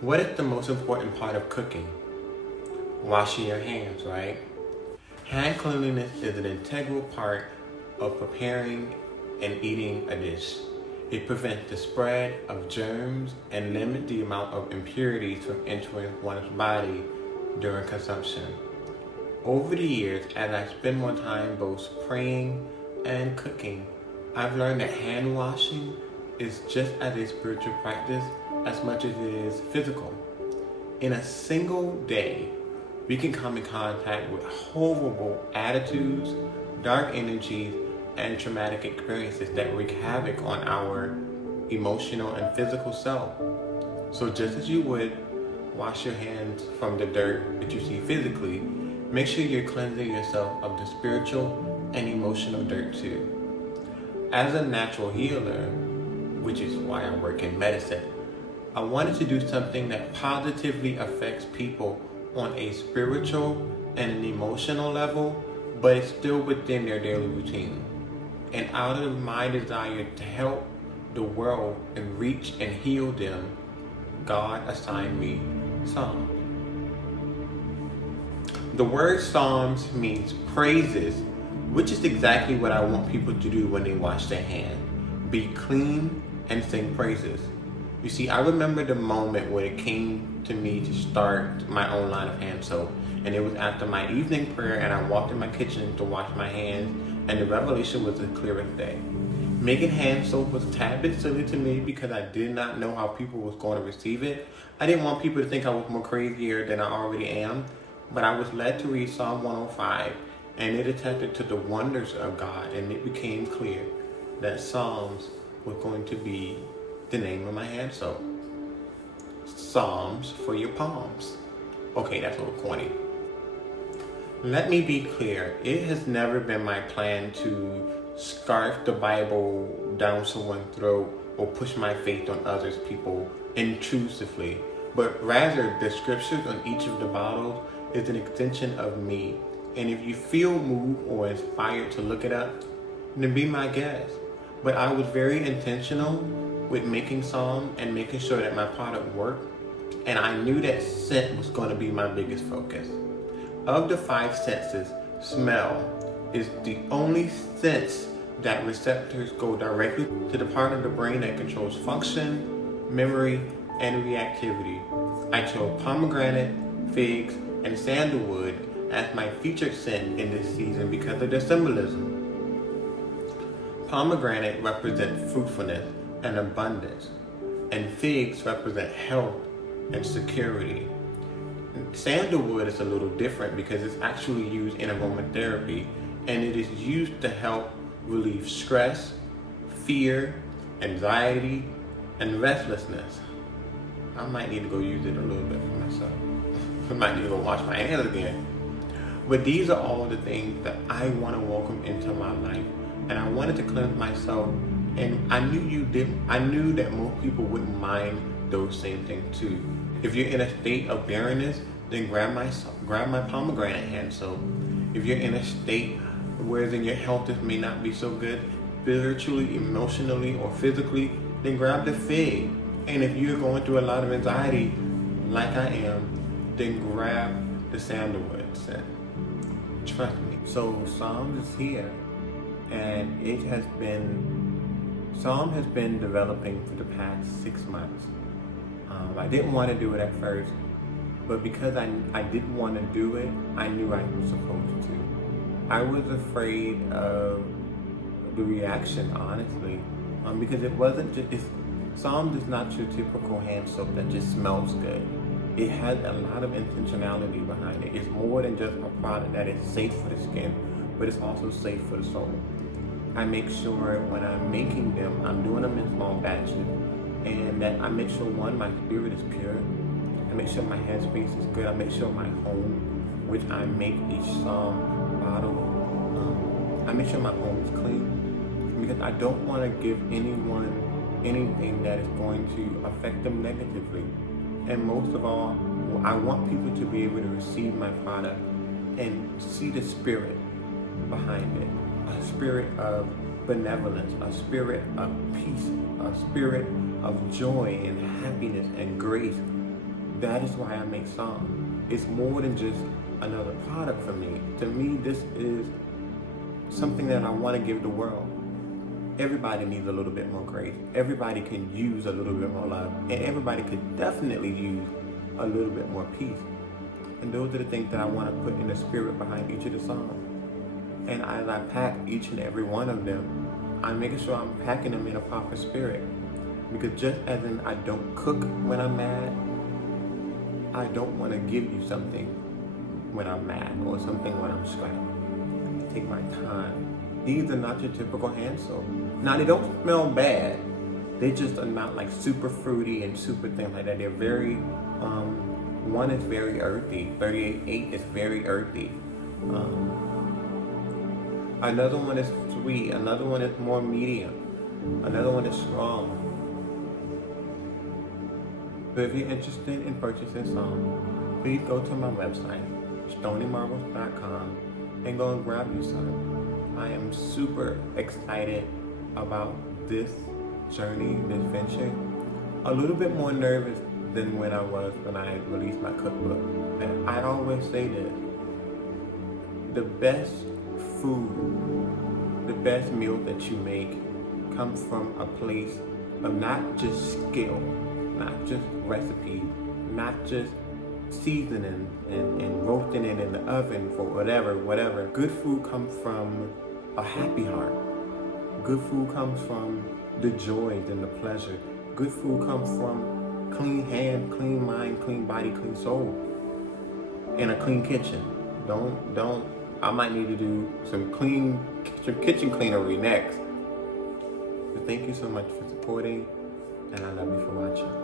What is the most important part of cooking? Washing your hands, right? Hand cleanliness is an integral part of preparing and eating a dish. It prevents the spread of germs and limits the amount of impurities from entering one's body during consumption. Over the years, as I spend more time both praying and cooking, I've learned that hand washing is just as a spiritual practice as much as it is physical. In a single day, we can come in contact with horrible attitudes, dark energies, and traumatic experiences that wreak havoc on our emotional and physical self. So just as you would wash your hands from the dirt that you see physically, make sure you're cleansing yourself of the spiritual and emotional dirt too. As a natural healer, which is why I work in medicine, I wanted to do something that positively affects people on a spiritual and an emotional level, but it's still within their daily routine. And out of my desire to help the world and reach and heal them, God assigned me Psalms. The word Psalms means praises, which is exactly what I want people to do when they wash their hands. Be clean and sing praises. You see, I remember the moment when it came to me to start my own line of hand soap. And it was after my evening prayer and I walked in my kitchen to wash my hands, and the revelation was as clear as day. Making hand soap was a tad bit silly to me because I did not know how people was going to receive it. I didn't want people to think I was more crazier than I already am, but I was led to read Psalm 105, and it attested to the wonders of God, and it became clear that Psalms was going to be the name of my hand soap. Psalms for your palms. Okay, that's a little corny. Let me be clear, it has never been my plan to scarf the Bible down someone's throat or push my faith on others people intrusively, but rather the scriptures on each of the bottles is an extension of me. And if you feel moved or inspired to look it up, then be my guest. But I was very intentional with making Psalm and making sure that my product worked, and I knew that scent was going to be my biggest focus. Of the 5 senses, smell is the only sense that receptors go directly to the part of the brain that controls function, memory, and reactivity. I chose pomegranate, figs, and sandalwood as my featured scent in this season because of their symbolism. Pomegranate represents fruitfulness and abundance, and figs represent health and security. Sandalwood is a little different because it's actually used in aromatherapy, and it is used to help relieve stress, fear, anxiety, and restlessness. I might need to go use it a little bit for myself. I might need to go wash my hands again. But these are all the things that I want to welcome into my life, and I wanted to cleanse myself. And I knew you didn't. I knew that most people wouldn't mind those same things too. If you're in a state of barrenness, then grab my pomegranate hand soap. If you're in a state wherein your health may not be so good, spiritually, emotionally, or physically, then grab the fig. And if you're going through a lot of anxiety, like I am, then grab the sandalwood scent. Trust me. So Psalms is here, and Psalm has been developing for the past 6 months. I didn't want to do it at first, but because I did want to do it, I knew I was supposed to. I was afraid of the reaction, honestly, because it wasn't just, Psalms is not your typical hand soap that just smells good. It has a lot of intentionality behind it. It's more than just a product that is safe for the skin, but it's also safe for the soul. I make sure when I'm making them, I'm doing them in small batches, and that I make sure, one, my spirit is pure. I make sure my headspace is good. I make sure my home, which I make each Psalm bottle, I make sure my home is clean, because I don't want to give anyone anything that is going to affect them negatively. And most of all, I want people to be able to receive my product and see the spirit behind it. A spirit of benevolence, a spirit of peace, a spirit of joy and happiness and grace. That is why I make songs. It's more than just another product for me. To me, this is something that I want to give the world. Everybody needs a little bit more grace. Everybody can use a little bit more love. And everybody could definitely use a little bit more peace. And those are the things that I want to put in the spirit behind each of the songs. And as I pack each and every one of them, I'm making sure I'm packing them in a proper spirit. Because just as in I don't cook when I'm mad, I don't want to give you something when I'm mad or something when I'm stressed. I take my time. These are not your typical hand soap. Now they don't smell bad. They just are not like super fruity and super things like that. They're very, one is very earthy. 38.8 is very earthy. Another one is sweet. Another one is more medium. Another one is strong. So if you're interested in purchasing some, please go to my website, stonymarbles.com, and go and grab you some. I am super excited about this journey, this venture. A little bit more nervous than when I was when I released my cookbook. And I always say this, the best food, the best meal that you make comes from a place of not just skill, not just recipe, not just seasoning and roasting it in the oven for whatever. Good food comes from a happy heart. Good food comes from the joys and the pleasure. Good food comes from clean hand, clean mind, clean body, clean soul, and a clean kitchen. I might need to do some kitchen cleanery next. But thank you so much for supporting, and I love you for watching.